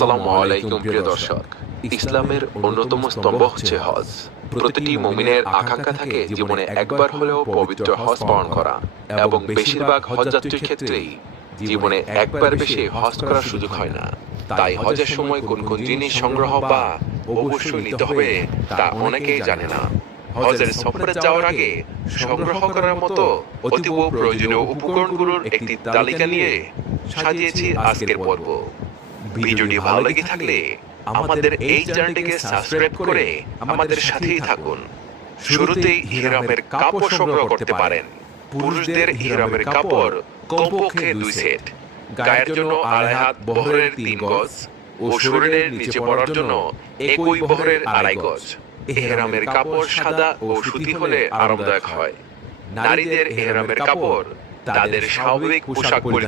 আসসালামু আলাইকুম প্রিয় দর্শক। ইসলামের অন্যতম স্তম্ভ হচ্ছে হজ। প্রতিটি মুমিনের আকাঙ্ক্ষা থাকে জীবনে একবার হলেও পবিত্র হজ পালন করা, এবং বেশিরভাগ হজযাত্রীর ক্ষেত্রেই জীবনে একবার বেশি হজ করার সুযোগ হয় না। তাই হজের সময় কোন কোন জিনিস সংগ্রহ বা অবশ্যই নিতে হবে তা অনেকেই জানে না। হজের সফরে যাওয়ার আগে সংগ্রহ করার মতো অতীব প্রয়োজনীয় উপকরণগুলোর একটি তালিকা নিয়ে সাজিয়েছি আজকের পর্ব। ভিডিওটি ভালো লেগে থাকলে আমাদের এই চ্যানেলটিকে সাবস্ক্রাইব করে আমাদের সাথেই থাকুন। শুরুতেই ইহরামের কাপড় সংগ্রহ করতে পারেন। পুরুষদের ইহরামের কাপড় কমপক্ষে 2 সেট, গায়ের জন্য 2.5 হাত বহরের 3 গজ ও শরীরের নিচে পরার জন্য একই বহরের 2.5 গজ। ইহরামের কাপড় সাদা ও সুতি হলে আরামদায়ক হয়। নারীদের ইহরামের কাপড় তাদের স্বাভাবিক পোশাক